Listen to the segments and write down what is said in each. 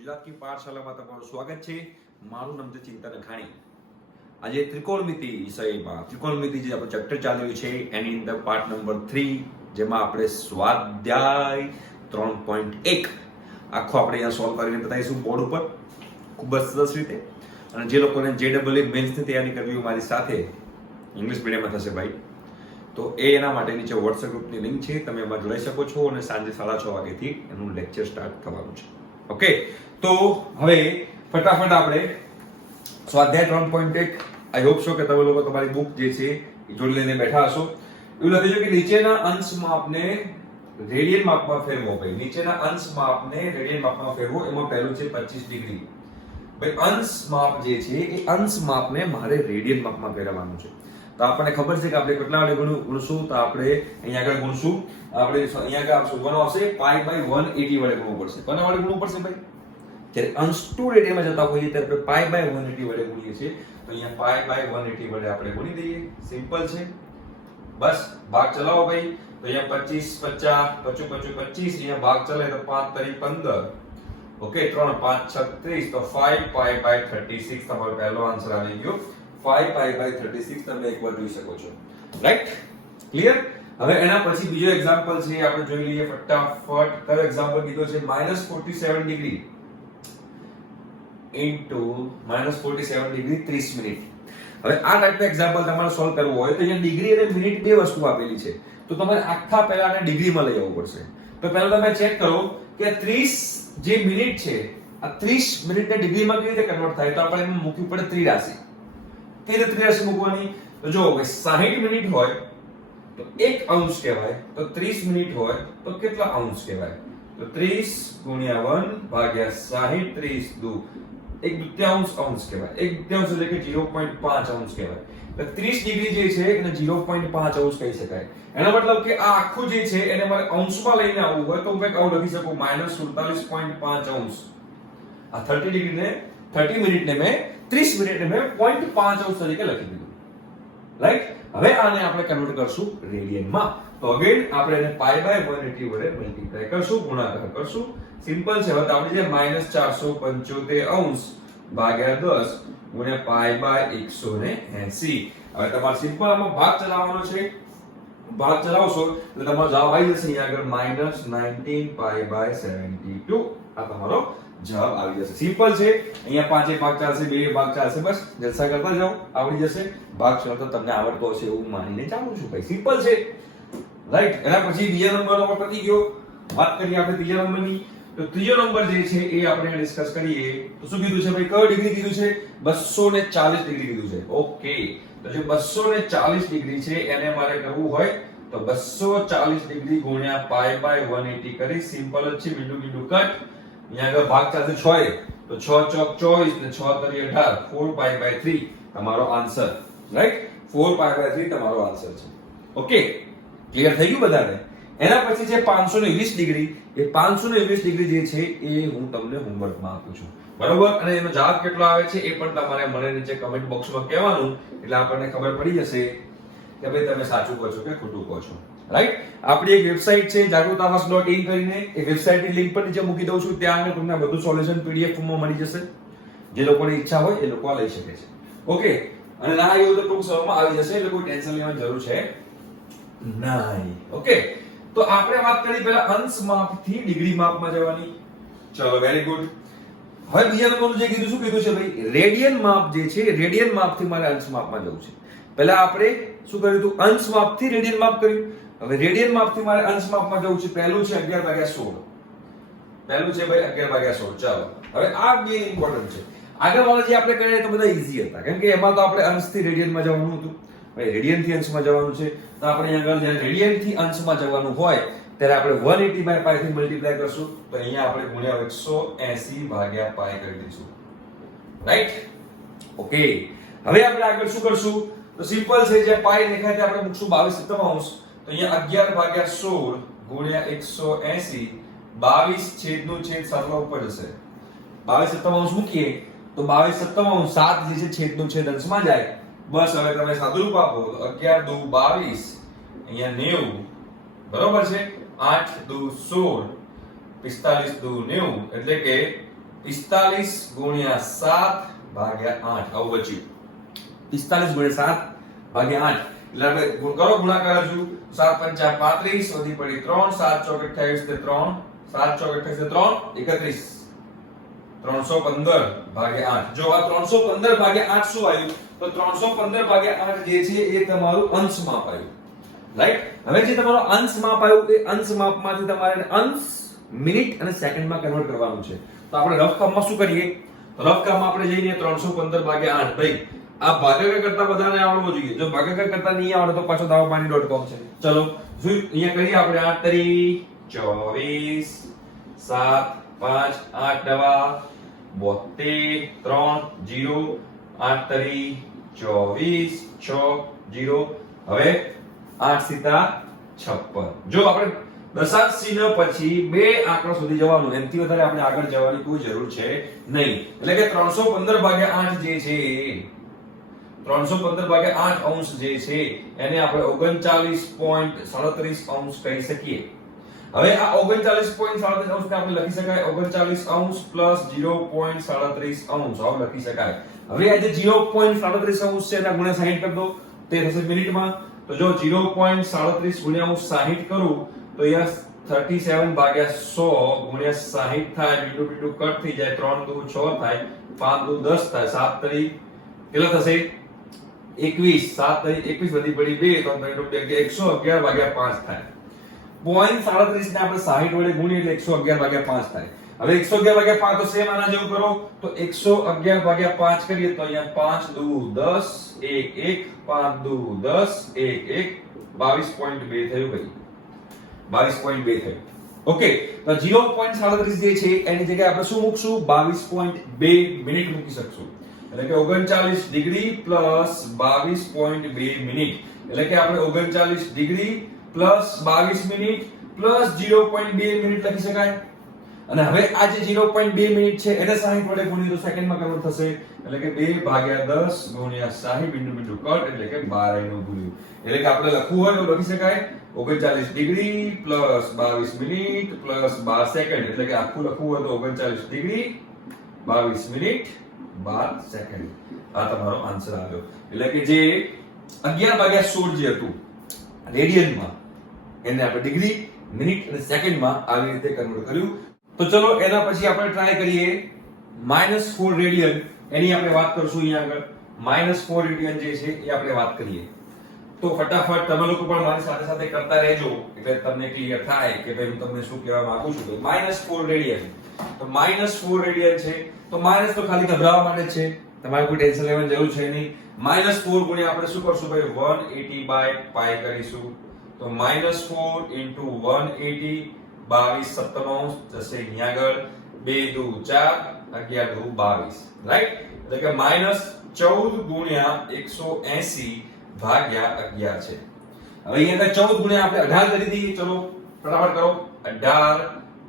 ગુજરાત કી પાઠશાલામાં તમારું સ્વાગત છે. મારું નામ છે ચિંતન અઘાણી. આજે ત્રિકોણમિતિ વિષયમાં ત્રિકોણમિતિ જે આપણું ચેપ્ટર ચાલી રહ્યું છે એની અંદર પાર્ટ નંબર 3 જેમાં આપણે સ્વાધ્યાય 3.1 આખો આપણે અહીંયા સોલ્વ કરીને બતાવીશું બોર્ડ ઉપર ખૂબ જ સરસ રીતે. અને જે લોકોને JEE મેન્સની તૈયારી કરવી હોય મારી સાથે ઇંગ્લિશ મીડિયમમાં થશે ભાઈ, તો એના માટે નીચે વોટ્સએપ ગ્રુપની લિંક છે, તમે એમાં જોડાઈ શકો છો અને સાંજે 6:30 વાગ્યાથી એનું લેક્ચર સ્ટાર્ટ થવાનું છે. ઓકે, તો હવે ફટાફટ આપણે સ્વાધ્યાય 3.1 આઈ હોપ સો કે તમે લોકો તમારી બુક જે છે એ જોડી લઈને બેઠા હશો. એવું લખ્યું છે કે નીચેના અંશમાં આપને રેડિયન માપમાં ફેરવો. ભાઈ નીચેના અંશમાં આપને રેડિયન માપમાં ફેરવો. એમાં પહેલું છે 25 ડિગ્રી. ભાઈ અંશ માપ જે છે એ અંશ માપને મારે રેડિયન માપમાં ફેરવવાનું છે. તો આપણને ખબર છે કે આપણે કેટલા વડે ગુણશું, તો આપણે અહીંયા આગળ ગુણશું, આપણે અહીંયા આગળ શોધવાનું આવશે π/180 વડે ગુણવું પડશે. કોના વડે ગુણવું પડશે ભાઈ? જ્યારે અંશ ટુ રેડિયનમાં જતા હોઈએ ત્યારે આપણે π/180 વડે ગુણીએ છીએ. તો અહીંયા π/180 વડે આપણે ગુણી દઈએ. સિમ્પલ છે, બસ ભાગ ચલાવો ભાઈ. તો અહીંયા 25 50 25 25 અહીંયા ભાગ ચલાય તો 5 તરી 15. ઓકે, 3 5 36 તો 5π/36 તમારો પહેલો આન્સર આવી ગયો. 5π/36 તમે એકવાર જોઈ શકો છો. Right, clear? હવે એના પછી બીજો એક્ઝામ્પલ છે, આપણે જોઈ લઈએ ફટાફટ. કયો એક્ઝામ્પલ કીધો છે? -47 ડિગ્રી ઇન્ટુ -47 ડિગ્રી 30 મિનિટ. હવે આ ટાઈપનું એક્ઝામ્પલ તમારે સોલ્વ કરવું હોય તો અહીંયા ડિગ્રી અને મિનિટ બે વસ્તુ આપેલી છે, તો તમારે આખા પહેલા આને ડિગ્રીમાં લઈ આવવું પડશે. તો પહેલા તમે ચેક કરો કે 30 જે મિનિટ છે, આ 30 મિનિટને ડિગ્રીમાં કેવી રીતે કન્વર્ટ થાય? તો આપણે એમાં મૂકવી પડે ત્રિરાશી. કેવી રીતે ત્રિરાશી મૂકવાની? તો જો 60 મિનિટ હોય તો 1 અંશ કહેવાય, તો 30 મિનિટ હોય તો કેટલા અંશ કહેવાય? તો 30 × 1 ભાગ્યા 60, 30 દુ 1/2 અંશ કહેવાય. 1/2 એટલે કે 0.5 અંશ કહેવાય. તો 30 ડિગ્રી જે છે એને 0.5 અંશ કહી શકાય. એનો મતલબ કે આ આખું જે છે એને મારે અંશમાં લઈને આવવું હોય તો હું કંઈક આવું લખી શકું, -47.5 અંશ. આ 30 ડિગ્રીને 30 મિનિટને મેં 30 મિનિટને મેં 0.5 અંશ તરીકે લખી દીધું. રાઈટ? હવે આને આપણે કન્વર્ટ કરશું રેડિયનમાં. તો અગેન આપણે એને π/180 વડે મલ્ટીપ્લાય કરશું, ગુણાકાર કરશું. સિમ્પલ છે. હવે આપણે જે -475 અંશ ભાગ્યા 10 ગુણ્યા π/180. હવે તમારે સિમ્પલ આમાં ભાગ ચલાવવાનો છે. ભાગ ચલાવશો એટલે તમારો જવાબ આવી જશે અહીંયા આગળ -19π/72. આ તમારો જવાબ આવી જશે. સિમ્પલ છે. અહીંયા 5 ભાગ ચાલશે, 2 ભાગ ચાલશે, બસ જલસા કરતા જાઓ, આવડી જશે. ભાગ ચલાવતા તમને આવડતો હશે એવું માનીને ચાલુ છું ભાઈ. સિમ્પલ છે. રાઈટ? એના પછી બીજા નંબરનો પતી ગયો. વાત કરીએ આપણે ત્રીજા નંબરની. તો ત્રીજો નંબર જે છે એ આપણે ડિસ્કસ કરીએ. તો શું કીધું છે ભાઈ? કયો ડિગ્રી કીધું છે? 240 ડિગ્રી કીધું છે. ઓકે, તો જે 240 ડિગ્રી છે એને મારે કરવું હોય તો 240 ડિગ્રી ગુણ્યા π/180 કરી. સિમ્પલ જ છે, બિંદુ બિંદુ કટ. અહીંયા આગળ ભાગ ચાલશે 6 તો 6 ચોક 24 ને 6 તરી 18, 4π/3 તમારો આન્સર. રાઈટ? 4π/3 તમારો આન્સર છે. ઓકે, ક્લિયર થઈ ગયું બધાને? એના પછી છે 520 ડિગ્રી. એ 520 ડિગ્રી જે છે એ હું તમને હોમવર્કમાં આપું છું, બરોબર? અને એનો જવાબ કેટલો આવે છે એ પણ તમારે મને નીચે કમેન્ટ બોક્સમાં કહેવાનું, એટલે આપણને ખબર પડી જશે કે ભાઈ તમે સાચું કહો છો કે ખોટું કહો છો. રાઈટ? આપણી એક વેબસાઇટ છે jagrutaavas.in કરીને, એ વેબસાઇટની લિંક પણ નીચે મૂકી દઉં છું. ત્યાં તમને બધું સોલ્યુશન PDF ફોર્મમાં મળી જશે. જે લોકોની ઈચ્છા હોય એ લોકો આ લઈ શકે છે. ઓકે, અને ના આવ્યું તો ટૂંક સમયમાં આવી જશે, એટલે કોઈ ટેન્શન લેવાની જરૂર છે નહીં. ઓકે, તો આપણે વાત કરી પહેલા અંશ માપથી ડિગ્રી માપમાં જવાની. ચલો, વેરી ગુડ. હવે બીજા નંબરનું જે કીધું, શું કીધું છે ભાઈ? રેડિયન માપ જે છે, રેડિયન માપથી મારે અંશ માપમાં જવું છે. પહેલા આપણે શું કર્યું હતું? અંશ માપથી રેડિયન માપ કર્યું. હવે રેડિયન માપથી મારે અંશ માપમાં જવું છે. પહેલું છે 11/16. પહેલું છે ભાઈ 11/16. ચાલો, હવે આ બે ઇમ્પોર્ટન્ટ છે. આગળ વાળા જે આપણે કર્યા તો બધા ઈઝી હતા, કેમ કે એમાં તો આપણે અંશથી રેડિયનમાં જવાનું હતું. ભાઈ રેડિયન થી અંશમાં જવાનું છે, તો આપણે અહીંયા આગળ જ્યારે રેડિયન થી અંશમાં જવાનું હોય ત્યારે આપણે 180/π થી મલ્ટીપ્લાય કરશું. તો અહીંયા આપણે ગુણ્યા 180/π કરી દઈશું. રાઈટ? ઓકે, હવે આપણે આગળ શું કરશું? તો સિમ્પલ છે, જે પાઈ દેખાય છે આપણે મૂકશું 22/7. તો અહીંયા 11/16 ગુણ્યા 180, 22 છેદનું છેદ સરવાળો ઉપર જશે. 22/7 મૂકીએ તો 22/7 7 જે છે છેદનું છેદ અંશમાં જાય. બસ હવે તમે સાદુરૂપ આપો તો 11 દુ 22, અહીંયા 90, બરોબર છે? 8 દુ 16, 45 દુ 90, એટલે કે 45 ગુણ્યા 7 ભાગ્યા 8 આવું બચ્યું. 45 ગુણ્યા 7 ભાગ્યા 8 એટલે આપણે કરો ગુણાકાર હજુ 7 પંચા 35 વધી પડી 3 7 ચોક 28 તે 3 7 ચોક 28 તે 3 31 315 ભાગ્યા 8. જો આ 315 ભાગ્યા 8 શું આવ્યું? તો 315 ભાગ્યા 8 જે છે એ તમારું અંશ માપ આવ્યું. રાઈટ? હવે જે તમારો અંશ માપ આવ્યું એ અંશ માપમાંથી તમારે અંશ મિનિટ અને સેકન્ડમાં કન્વર્ટ કરવાનું છે. તો આપણે રફ કામમાં શું કરીએ? તો રફ કામમાં આપણે જઈને 315 ભાગ્યા 8 ભાઈ આ ભાગાકાર કરતા બધાને આવડવો જોઈએ. જો ભાગાકાર કરતા નહીં આવડે તો પાછો dawapani.com છે. ચલો જો અહીંયા કરીએ આપણે 8 તરી 24 7 5 8 નવા 72 3 0 8 તરી 24 6 0 હવે 8 સીતા 56. જો આપણે દશાંશ ચિહ્ન પછી બે આંકડા સુધી જવાનું, એનાથી વધારે આપણે આગળ જવાની કોઈ જરૂર છે નહીં. એટલે કે 315 ભાગ્યા 8 જે છે 315 ભાગ્યા 8 અંશ જે છે એને આપણે 39.37 અંશ કહી શકીએ. હવે આ 39.37 અંશને આપણે લખી શકાય 39 અંશ પ્લસ 0.37 અંશ આવું લખી શકાય. હવે આ જે 0.37 અંશ છે એના ગુણ્યા 60 કરી દો, તે થશે મિનિટમાં. તો જો 0.37 ગુણ્યા હું 60 કરું તો અહીંયા 37 ભાગ્યા 100 ગુણ્યા 60 થાય, બીટુ બીટુ કટ થઈ જાય, 3 દુ 6 થાય, 5 દુ 10 થાય, 7 તરી કેટલા થશે 21, 7 તરી 21 વધી પડી 2, 3 તરી 111 ભાગ્યા 5 થાય. 0.37 ને આપણે 60 વડે ગુણીએ એટલે 111 ભાગ્યા 5 થાય. હવે 111 ભાગ્યા 5 તો સેમ આના જેવું કરો તો 111 ભાગ્યા 5 કરીએ તો અહીંયા 5 દુ 10 1 1 5 દુ 10 1 1 22.2 થયું ભાઈ, 22.2 થયું. ઓકે, તો 0.37 જે છે એની જગ્યાએ આપણે શું મૂકશું? 22.2 મિનિટ મૂકી શકશું. એટલે કે 39 ડિગ્રી પ્લસ 22.2 મિનિટ. એટલે કે આપણે 39 degree plus 22 minute plus 0.2 minute લખી શકાય. અને હવે આ જે 0.2 મિનિટ છે એને 60 વડે ગુણીએ તો સેકન્ડમાં કન્વર્ટ થશે. એટલે કે 2 ભાગ્યા 10 ગુણ્યા 60 બિંદુ બિંદુ કટ એટલે કે 12 નું ગુણ્યું. એટલે કે આપણે લખવું હોય તો લખી શકાય 39 degree plus 22 minute plus 12 second. એટલે કે આખું લખવું હોય તો 39 ડિગ્રી 22 મિનિટ 12 સેકન્ડ. આ તમારો આન્સર આવ્યો. એટલે કે જે 11/16 જે હતું રેડિયનમાં એને આપણે ડિગ્રી મિનિટ અને સેકન્ડમાં આવી રીતે કન્વર્ટ કર્યું. તો ચલો એના પછી આપણે ટ્રાય કરીએ -4 રેડિયન. એની આપણે વાત કરશું અહીંયા આગળ. -4 રેડિયન જે છે એ આપણે વાત કરીએ. તો ફટાફટ તમે લોકો પણ મારી સાથે સાથે કરતા રહેજો એટલે તમને ક્લિયર થાય કે ભાઈ હું તમને શું કહેવા માંગુ છું. તો -4 રેડિયન, તો -4 રેડિયન છે તો માઇનસ તો ખાલી ગભરાવા માટે જ છે, તમારે કોઈ ટેન્શન લેવાની જરૂર છે નહીં. -4 ગુણ્યા આપણે શું કરશું ભાઈ 180/π કરીશું. તો -4 into 180 22 સપ્તમાંશ જશે અહીંયા આગળ 2 દુ 4 11 દુ 22, રાઈટ? એટલે કે -14 ગુણ્યા 180 ભાગ્યા 11 છે. હવે અહીંયા 14 ગુણ્યા આપણે 18 કરી દઈએ. ચલો ફટાફટ કરો. 18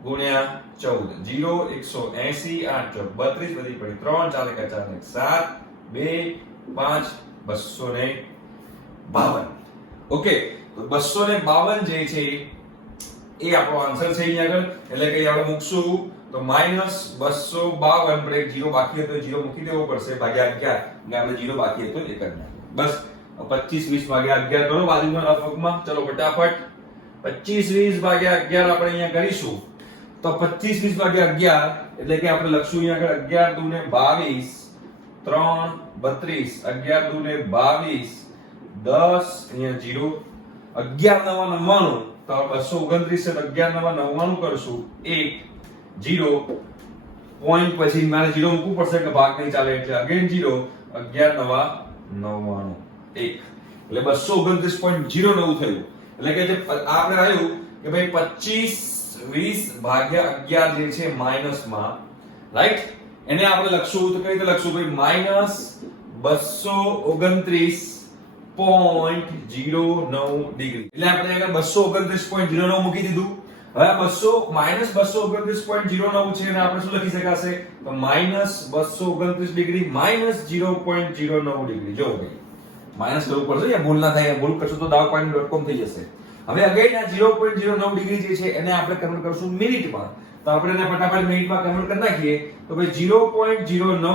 ગુણ્યા 14 0 180 8 32 વધી પડી 3 4 1 7 2 5 252. ઓકે, તો 252 જે છે એ આપણો આન્સર છે અહીંયા આગળ. એટલે કે આપણે મૂકશું તો -252 પર એક 0 બાકી હતો, 0 મૂકી દેવો પડશે ભાગ્યા 11. એટલે આપણે 0 બાકી હતો એ કરી નાખીએ. બસ 25 20 ભાગ્યા 11 કરો બાજુમાં રફમાં. ચલો ફટાફટ 25 20 ભાગ્યા 11 આપણે અહીંયા કરીશું. તો 25 20 ભાગ્યા 11 એટલે કે આપણે લખશું અહીંયા આગળ 11 દુ ને 22 3 32 11 દુ ને 22 10 અહીંયા 0 11 નવા 99 તો 229 છે તો 11 નવા 99 કરશું 1 0 પોઈન્ટ પછી મારે 0 મૂકવું પડશે કે ભાગ નહીં ચાલે એટલે અગેન 0 11 નવા 99 1 એટલે 229.09 થયું. એટલે કે જે આપણે આવ્યું કે ભાઈ 25 20 ભાગ્યા 11 જે છે માઈનસમાં, રાઈટ? એને આપણે લખશું તો કઈ રીતે લખશું ભાઈ -229.09 ડિગ્રી. એટલે આપણે આગળ 229.09 મૂકી દીધું. હવે -229.09 છે અને આપણે શું લખી શકાશે તો -229 ડિગ્રી -0.09 ડિગ્રી. જો ભાઈ માઈનસ કરવું પડશે, ભૂલ ના થાય, ભૂલ કરશો તો dawapani.com થઈ જશે. હવે અગેન આ 0.09 ડિગ્રી જે છે એને આપણે કન્વર્ટ કરશું મિનિટમાં. તો આપણે એને ફટાફટ મિનિટમાં કન્વર્ટ કરી નાખીએ. તો ભાઈ 0.09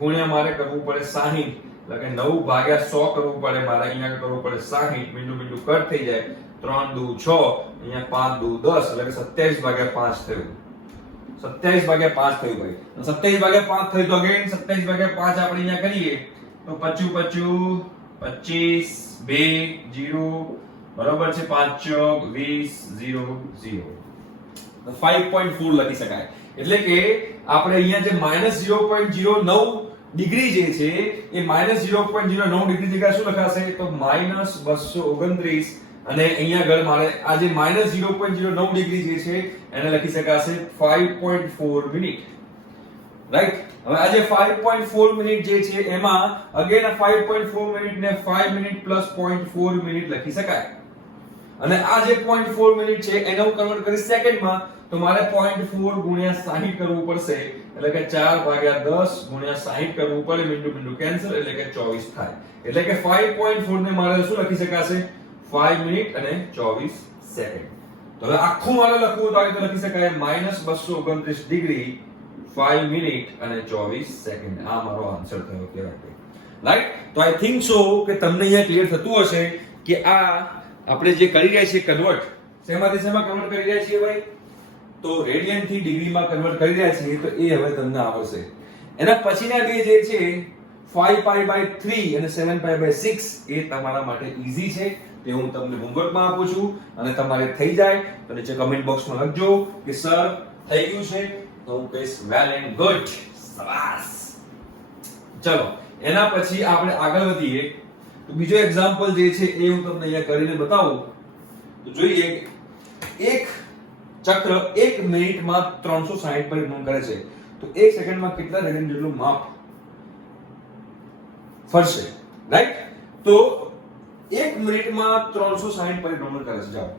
ગુણ્યા મારે કરવું પડે 60, એટલે કે 9 ભાગ્યા 100 કરવું પડે મારે. અહીંયા કરવું પડે 60, મીંડું કટ થઈ જાય. 3 દુ 6, અહીંયા 5 દુ 10, એટલે કે 27 ભાગ્યા 5 થયું. 27 ભાગ્યા 5 થયું ભાઈ. 27 ભાગ્યા 5 થયું તો અગેન 27 ભાગ્યા 5 આપણે અહીંયા કરીએ તો 25 25 2 0 બરાબર છે 5 ચોક 20 0 0. 5.4 લખી શકાય. એટલે કે આપણે અહીંયા જે -0.09 ડિગ્રી જે છે એ -0.09 ડિગ્રી જગ્યાએ શું લખાશે તો -229, અને અહીંયા આગળ મારે આ જે -0.09 ડિગ્રી જે છે એને લખી શકાશે 5.4 મિનિટ. રાઈટ. હવે આ જે 5.4 મિનિટ જે છે એમાં અગેન 5.4 મિનિટ ને 5 મિનિટ પ્લસ 0.4 મિનિટ લખી શકાય. અને આ જે 0.4 મિનિટ છે એને હું કન્વર્ટ કરી સેકન્ડમાં, તો મારે 0.4 ગુણ્યા 60 કરવું પડશે. એટલે કે 4 ભાગ્યા 10 ગુણ્યા 60 કરવું પડે. મીંડું કેન્સલ, એટલે કે 24 થાય. એટલે કે 5.4 ને મારે શું લખી શકાશે 5 મિનિટ અને 24 સેકન્ડ. તો હવે આખું મારે લખવું તો આ રીતે લખી શકાય -229 ડિગ્રી 5 મિનિટ અને 24 સેકન્ડ. આ મારો આન્સર થયો કહેવાય. રાઈટ. તો આઈ થિંક સો કે તમને અહીંયા ક્લિયર થતું હશે કે આ આપણે જે કરી રહ્યા છીએ કન્વર્ટ, શેમાંથી શેમાં કન્વર્ટ કરી રહ્યા છીએ ભાઈ? તો રેડિયન થી ડિગ્રીમાં કન્વર્ટ કરી રહ્યા છીએ. તો એ હવે તમને આવડશે. એના પછીના બે જે છે 5π/3 અને 7π/6 એ તમારા માટે ઈઝી છે. તે હું તમને હોમવર્કમાં આપું છું, અને તમારે થઈ જાય તો નીચે કમેન્ટ બોક્સમાં લખજો કે સર થઈ ગયું છે. તો હું કહીશ વેલ એન્ડ ગુડ, શાબાશ. ચલો એના પછી આપણે આગળ વધીએ. તો બીજો એક્ઝામ્પલ જે છે એ હું તમને અહીંયા કરીને બતાવું. તો જોઈએ એક ચક્ર 1 મિનિટમાં 360 પરિભ્રમણ કરે છે. તો 1 સેકન્ડમાં કેટલા રેડિયન જેટલું માપ ફરશે? રાઈટ. તો 1 મિનિટમાં 360 પરિભ્રમણ કરે છે. જાઓ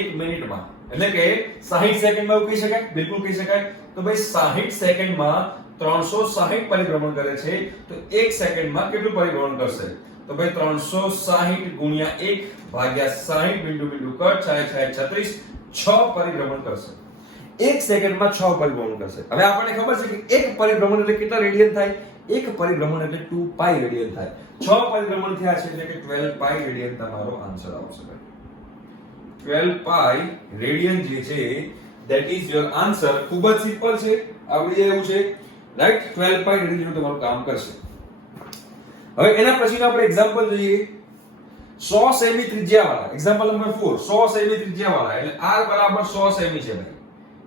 1 મિનિટમાં એટલે કે 60 સેકન્ડમાં એવું કહી શકાય? બિલકુલ કહી શકાય. તો ભાઈ 60 સેકન્ડમાં 360 પરિભ્રમણ કરે છે. તો 1 સેકન્ડમાં કેટલું પરિભ્રમણ કરશે? તો ભાઈ 360 ગુણ્યા 1 ભાગ્યા 60 મીંડું કટ 36 6 પરિભ્રમણ કરશે. 1 સેકન્ડમાં 6 પરિભ્રમણ કરશે. હવે આપણને ખબર છે કે એક પરિભ્રમણ એટલે કેટલા રેડિયન થાય? એક પરિભ્રમણ એટલે 2π રેડિયન થાય. 6 પરિભ્રમણ થયા છે એટલે કે 12π રેડિયન તમારો આન્સર આવશે. 12π રેડિયન જે છે that is your answer. ખૂબ જ સિમ્પલ છે, આવડી જાય એવું છે. રાઈટ. 12π રેડિયન તમારું કામ કરશે. હવે એના પછીનો આપણે એક્ઝામ્પલ જોઈએ. 100 સેમી ત્રિજ્યાવાળા એક્ઝામ્પલ નંબર 4. 100 સેમી ત્રિજ્યાવાળા એટલે r બરાબર 100 સેમી છે ભાઈ.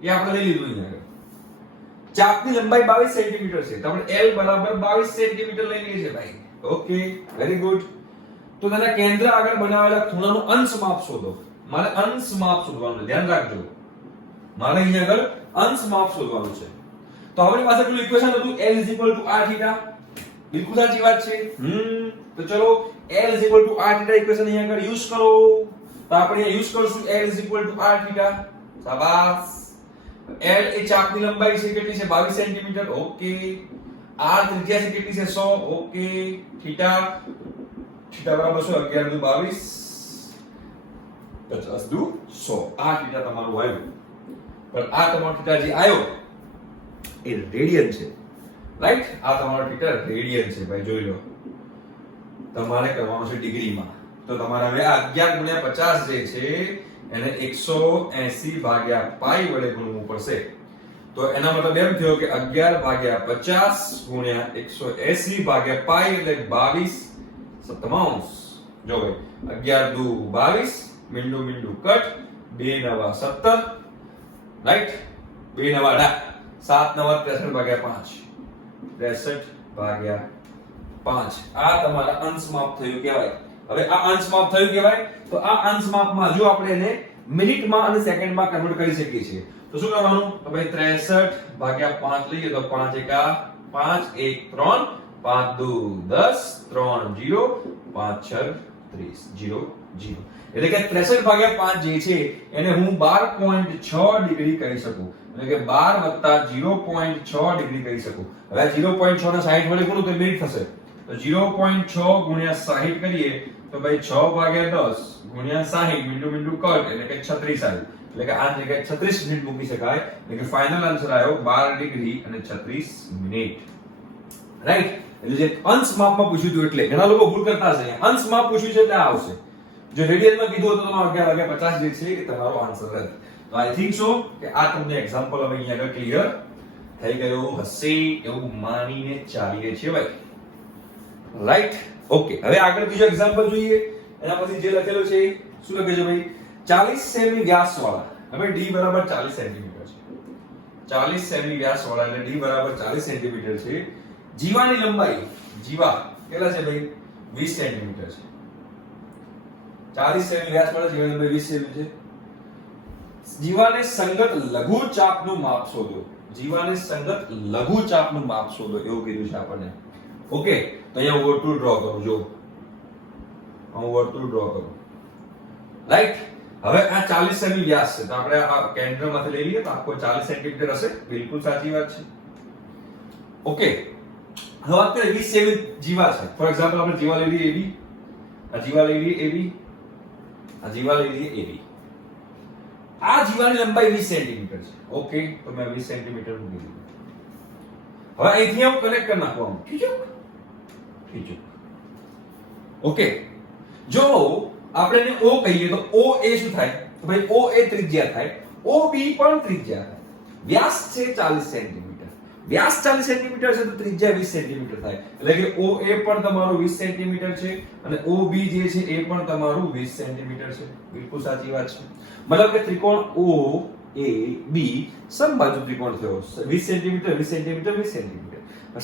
એ આપણે લઈ લીધું અહીંયા. ચાપની લંબાઈ 22 સેન્ટીમીટર છે. તો આપણે l બરાબર 22 સેન્ટીમીટર લઈ લઈએ છે ભાઈ. Okay, very good. તો તેના કેન્દ્ર આગળ બનાવેલા ખૂણાનો અંશ માપ શોધો. મારે અંશ માપ શોધવાનું છે, ધ્યાન રાખજો. મારે અહીંયા આગળ અંશ માપ શોધવાનું છે. તો આપણી પાસે પેલું ઇક્વેશન હતું l r θ. બિલકુલ સાચી વાત છે. તો ચલો l r θ ઇક્વેશન અહીંયા આગળ યુઝ કરો. તો આપણે અહીંયા યુઝ કરશું l r θ. શાબાશ. l એ ચાપની લંબાઈ છે કેટલી છે 22 સેન્ટીમીટર. ઓકે. r ત્રિજ્યા છે કેટલી છે 100. ઓકે. θ બરાબર શું 11 દુ 22 50 દુ 100. આ θ તમારું આવ્યું. પણ આ તમારો θ જે આવ્યો એ રેડિયન છે. રાઈટ. આ તમારો θ રેડિયન છે ભાઈ, જોઈ લો. તમારે કરવાનું છે ડિગ્રીમાં. તો તમારે હવે આ 11 ગુણ્યા 50 જે છે એને 180 ભાગ્યા પાઈ વડે ગુણવું પડશે. તો એના મતલબ એમ થયો કે 11 ભાગ્યા 50 ગુણ્યા 180 ભાગ્યા પાઈ એટલે 22 સપ્તમાંશ. જો ભાઈ 11 દુ 22 મીંડું કટ 2 નવા 17. રાઈટ. 2 નવા 18 7 નવા 63 ભાગ્યા 5 63 ભાગ્યા 5. આ તમારા અંશ માપ થયું કહેવાય. હવે આ અંશ માપ થયું કહેવાય. તો આ અંશ માપમાં જો આપણે એને મિનિટમાં અને સેકન્ડમાં કન્વર્ટ કરી શકીએ છીએ. તો શું કરવાનું? તો ભાઈ 63 ભાગ્યા 5 લઈએ તો 5 એકા 5 1 3 5 દુ 10 3 0 5 6 30 0 0. એટલે કે 63 ભાગ્યા 5 જે છે એને હું 12.6 ડિગ્રી કહી શકું. એટલે કે 12 + 0.6 ડિગ્રી કહી શકું. હવે 0.6 ને 60 વડે ગુણો તો મિનિટ થશે. તો 0.6 ગુણ્યા 60 કરીએ તો ભાઈ 6 ભાગ્યા 10 ગુણ્યા 60 મીંડું મીંડું કટ એટલે કે 36 આવ્યું, એટલે કે આ જગ્યાએ 36 મિનિટ મૂકી શકાય, એટલે કે ફાઇનલ આન્સર આવ્યો 12 ડિગ્રી અને 36 મિનિટ. રાઈટ, એટલે જે અંશ માપમાં પૂછ્યું હતું એટલે ઘણા લોકો ભૂલ કરતા હશે, અંશ માપ પૂછ્યું છે એટલે આ આવશે. જો રેડિયનમાં કીધું હતું તો તમારો 11 વાગે 50 જે છે કે તમારો આન્સર રહે. તો આઈ થિંક સો કે આ તમને એક્ઝામ્પલ હવે અહીંયા આગળ ક્લિયર થઈ ગયો હશે એવું માનીને ચાલીએ છીએ ભાઈ. Right, okay. હવે આગળ બીજો એક્ઝામ્પલ જોઈએ. એના પછી જે લખેલો છે શું લખે છે ભાઈ? 40 સેમી વ્યાસ વાળા, હવે d બરાબર 40 સેન્ટીમીટર છે. 40 સેમી વ્યાસ વાળા એટલે d બરાબર 40 સેન્ટીમીટર છે. જીવાની લંબાઈ, જીવા કેટલા છે ભાઈ? 20 સેન્ટીમીટર છે. 40 સેમી વ્યાસ વાળા જીવાની લંબાઈ 20 સેમી છે. જીવાને સંગત લઘુ ચાપનું માપ શોધો. જીવાને સંગત લઘુ ચાપનું માપ શોધો એવું કીધું છે આપણને. ઓકે, તો અહીંયા વર્તુળ ડ્રો કરું. જો હું વર્તુળ ડ્રો કરું. રાઈટ, હવે આ 40 સેમી વ્યાસ છે તો આપણે આ કેન્દ્રમાંથી લઈ લઈએ તો આખો 40 સેન્ટીમીટર હશે. બિલકુલ સાચી વાત છે. ઓકે, હવે વાત કરીએ 20 સેમી જીવા છે. ફોર એક્ઝામ્પલ આપણે જીવા લઈ લઈએ AB, આ જીવા લઈ લઈએ AB, આ જીવા લઈ લઈએ AB. આ જીવાની લંબાઈ 20 સેન્ટીમીટર છે. ઓકે, તો મેં 20 સેન્ટીમીટર મૂકી દીધું. હવે અહીંથી હું કનેક્ટ કરી નાખું. ઠીક. ઓકે, જો આપણે એને O કહીએ તો OA શું થાય? તો ભાઈ OA ત્રિજ્યા થાય, OB પણ ત્રિજ્યા થાય. વ્યાસ છે 40 સેન્ટીમીટર, વ્યાસ 40 સેન્ટીમીટર છે તો ત્રિજ્યા 20 સેન્ટીમીટર થાય, એટલે કે OA પણ તમારું 20 સેન્ટીમીટર છે અને OB જે છે એ પણ તમારું 20 સેન્ટીમીટર છે. બિલકુલ સાચી વાત છે. મતલબ કે ત્રિકોણ OAB સમબાજુ ત્રિકોણ થયો. 20 સેન્ટીમીટર 20 સેન્ટીમીટર 20 સેન્ટીમીટર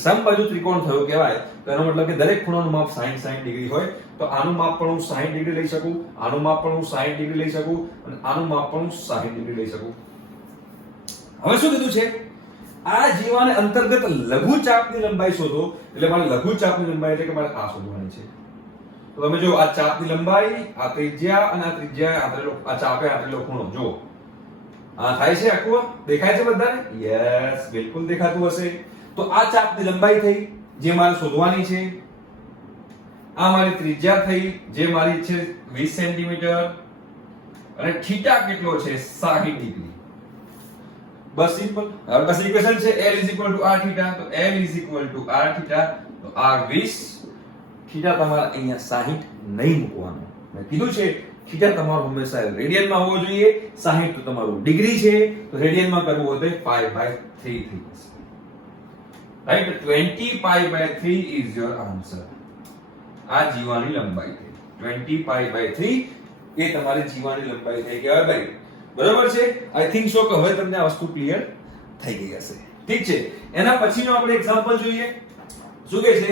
સમબાજુ ત્રિકોણ થયો કહેવાય. તો એનો મતલબ કે દરેક ખૂણાનું માપ 60 ડિગ્રી હોય. તો આનું માપ પણ હું 60 ડિગ્રી લઈ શકું, આનું માપ પણ હું 60 ડિગ્રી લઈ શકું અને આનું માપ પણ હું 60 ડિગ્રી લઈ શકું. હવે શું કીધું છે? આ જીવાને અંતર્ગત લઘુ ચાપની લંબાઈ શોધો. એટલે મારે લઘુ ચાપની લંબાઈ એટલે કે મારે આ શોધવાની છે. તો તમે જો આ ચાપની લંબાઈ, આ ત્રિજ્યા અને આ ત્રિજ્યા આંતરેલો, આ ચાપે આંતરેલો ખૂણો જો આ થાય છે. આખું દેખાય છે બધાને? યસ, બિલકુલ દેખાતું હશે. તો આ ચાપની લંબાઈ થઈ જે મારે શોધવાની છે. આ મારી ત્રિજ્યા થઈ જે મારી છે 20 સેન્ટીમીટર અને થીટા કેટલો છે? 60 ડિગ્રી. બસ સિમ્પલ. હવે બસ ઇક્વેશન છે L r થીટા. તો L r થીટા, તો r 20, થીટા તમારે અહીંયા 60 નહીં મૂકવાનો. મેં કીધું છે થીટા તમારો હંમેશા રેડિયનમાં હોવો જોઈએ. 60 તો તમારું ડિગ્રી છે તો રેડિયનમાં કરવું હોય તો pi/3 થઈ જશે. Right, 20 pi/3 is your answer. આ જીવાની લંબાઈ થઈ 20 pi/3 એ તમારી જીવાની લંબાઈ થઈ કહેવાય ભાઈ. બરાબર છે? આઈ થિંક સો કે હવે તમને આ વસ્તુ ક્લિયર થઈ ગઈ હશે. ઠીક છે, એના પછીનો આપણે એક્ઝામ્પલ જોઈએ. શું કહે છે?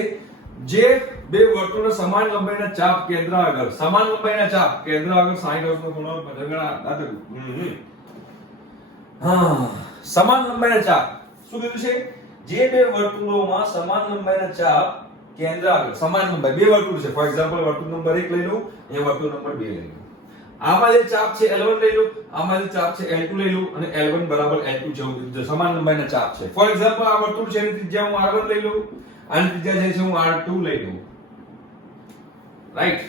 જે બે વર્તુળના સમાન લંબાઈના ચાપ કેન્દ્ર આગળ, સમાન લંબાઈના ચાપ કેન્દ્ર આગળ 60 અંશનો ખૂણો બનાવે. સમાન લંબાઈના ચાપ શું કીધું છે? જે બે વર્તુળોમાં સમાન લંબાઈના ચાપ કેન્દ્ર આગળ, સમાન લંબાઈ, બે વર્તુળ છે. ફોર એક્ઝામ્પલ વર્તુળ નંબર 1 લઈ લો અને વર્તુળ નંબર 2 લઈ લો. આમાં જે ચાપ છે L1 લઈ લો, આમાં જે ચાપ છે L2 લઈ લો અને L1 બરાબર L2 જેવું સમાન લંબાઈના ચાપ છે. ફોર એક્ઝામ્પલ આ વર્તુળ છે એની ત્રિજ્યા હું R1 લઈ લઉં, આની ત્રિજ્યા જે છે હું R2 લઈ લઉં. રાઈટ,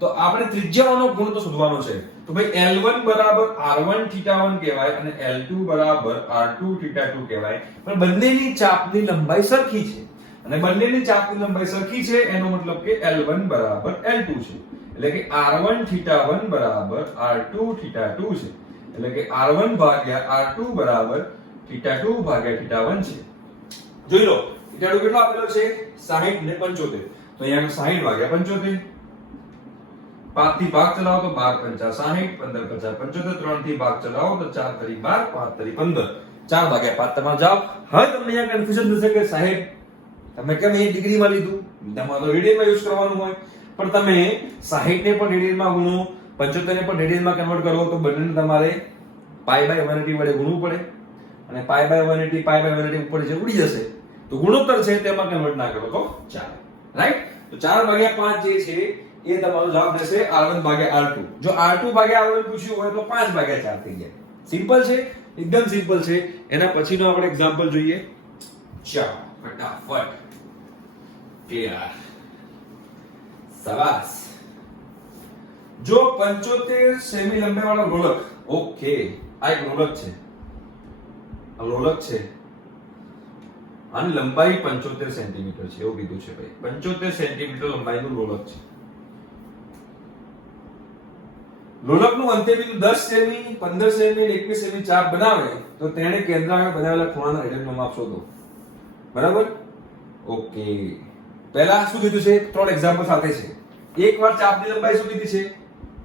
તો આપણે ત્રિજ્યાઓનો ગુણ તો શોધવાનો છે. તો ભાઈ L1 બરાબર R1 θ1 કહેવાય અને L2 બરાબર R2 θ2 કહેવાય. પણ બંનેની ચાપની લંબાઈ સરખી છે અને બંનેની ચાપની લંબાઈ સરખી છે એનો મતલબ કે L1 બરાબર L2 છે. એટલે કે R1 θ1 બરાબર R2 θ2 છે. એટલે કે R1 ભાગ્યા R2 બરાબર θ2 ભાગ્યા θ1 છે. જોઈ લો θ2 કેટલો આપેલો છે? 60 ને 75. તો અહીંયા 60 ભાગ્યા 75, 5 થી ભાગ ચલાવો તો 12 × 5 60, 15 × 5 75, 3 થી ભાગ ચલાવો તો 4 તરી 12, 5 તરી 15, 4 ભાગ્યા 5 તમારો જવાબ. હવે તમને અહીંયા કન્ફ્યુઝન થશે કે સાહેબ તમે કેમ એ ડિગ્રીમાં લીધું? તમારે તો રેડિયનમાં યુઝ કરવાનું હોય. પણ તમે 60 ને પણ રેડિયનમાં ગુણો, 75 ને પણ રેડિયનમાં કન્વર્ટ કરો તો બંનેને તમારે π/180 વડે ગુણવું પડે અને π/180 π/180 ઉપર જે ઉડી જશે તો ગુણોત્તર છે તેમાં કન્વર્ટ ના કરો તો ચાલે. રાઈટ, તો 4 ભાગ્યા 5 જે છે એ તમારો જવાબ રહેશે R1 ભાગ્યા R2. જો R2 ભાગ્યા R1 પૂછ્યું હોય તો 5 ભાગ્યા 4 થઈ જાય. સિમ્પલ છે, એકદમ સિમ્પલ છે. એના પછીનો આપણે એક્ઝામ્પલ જોઈએ. ચાલો ફટાફટ. ઓકે યાર, શાબાશ. જો 75 સેમી લંબાઈ વાળો લોલક, ઓકે આ એક લોલક છે, આ લોલક છે, આની લંબાઈ 75 સેન્ટીમીટર છે એવું કીધું છે ભાઈ. 75 સેન્ટીમીટર લંબાઈનું લોલક છે. લોલકનું અંત્યબિંદુ 10 સેમી, 15 સેમી, 21 સેમી ચાપ બનાવે તો તેણે કેન્દ્ર આગળ બનાવેલા ખૂણાના રેડિયનનું માપ શોધો. બરાબર? ઓકે. પહેલા શું કીધું છે? ત્રણ એક્ઝામ્પલ સાથે છે. એકવાર ચાપની લંબાઈ શું કીધી છે?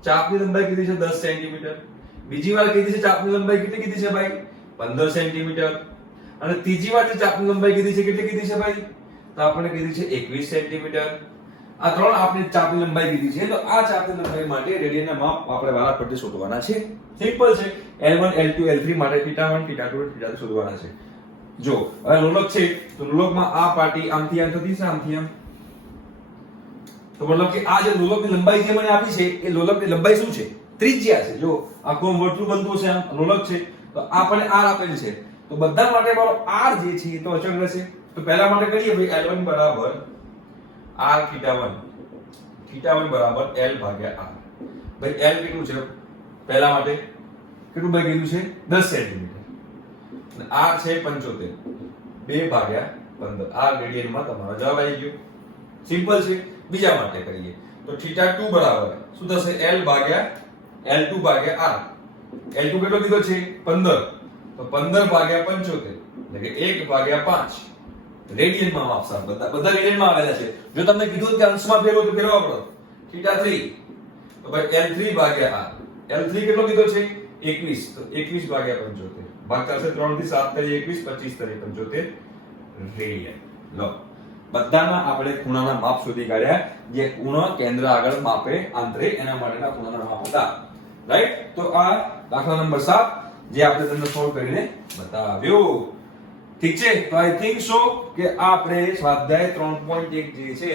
ચાપની લંબાઈ કીધી છે 10 સેન્ટીમીટર. બીજી વાર કીધી છે ચાપની લંબાઈ કેટલી કીધી છે ભાઈ? 15 સેન્ટીમીટર. અને ત્રીજી વાર જે ચાપની લંબાઈ કીધી છે કેટલી કીધી છે ભાઈ? તો આપણે કીધી છે 21 સેન્ટીમીટર. આ ત્રણ આપણી ચાપની લંબાઈ કીધી છે. તો આ ચાપની લંબાઈ માટે રેડિયનના માપ આપણે વારાફરતી શોધવાના છે. સિમ્પલ છે. L1 L2 L3 માટે θ1 θ2 θ3 શોધવાના છે. જો હવે લોલક છે તો લોલકમાં આ પાર્ટી આમથી આમ થતી છે, આમથી આમ. તો મતલબ કે આ જે લોલકની લંબાઈ જે મને આપી છે એ લોલકની લંબાઈ શું છે? ત્રિજ્યા છે. જો આખું વર્તુળ બનતું છે, આમ લોલક છે તો આપણને r આપેલ છે. તો બધા માટે મારો r જે છે એ તો અચળ રહેશે. તો પહેલા માટે કરીએ ભાઈ L1 બરાબર r θ1, θ1 બરાબર L ભાગ્યા r. ભાઈ L કેટલું છે પહેલા માટે? કેટલું ભાઈ કીધું છે? 10 સેન્ટીમીટર. અને r છે 75, 2 ભાગ્યા 15. r રેડિયનમાં તમારો જવાબ આવી ગયો. સિમ્પલ છે. બીજા માટે કરીએ તો θ2 બરાબર શું થશે? L ભાગ્યા L2 ભાગ્યા r. L2 કેટલો કીધો છે? 15. તો 15 ભાગ્યા 75 એટલે કે 1 ભાગ્યા 5 રેડિયનમાં માપસા. બધા રેડિયનમાં આવેલા છે. જો તમને કીધું કે અંશમાં ફેરવો તો ફેરવા પડો. θ3 તો ભાઈ L3 ભાગ્યા r. L3 કેટલો કીધો છે? 21. તો 21 ભાગ્યા 75 ભાગ ચાલશે 3 થી 7 તરી 21 25 તરી 75 રેડિયન. લો બધાના આપણે ખૂણાના માપ શોધી કાઢ્યા. જે ખૂણો કેન્દ્ર આગળ માપે આંતરે એના માટેના ખૂણાના માપ હતા. રાઈટ? તો આ દાખલા નંબર 7 જે આપણે તમને સોલ્વ કરીને બતાવ્યો. ઠીક છે? તો આઈ થિંક સો કે આપણે સ્વાધ્યાય 3.1 જે છે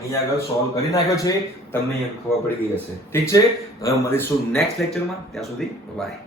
અહીંયા આગળ સોલ્વ કરી નાખ્યો છે. તમને અહીંયા ખબર પડી ગઈ હશે. ઠીક છે? હવે મળીશું નેક્સ્ટ લેક્ચરમાં. ત્યાં સુધી બાય.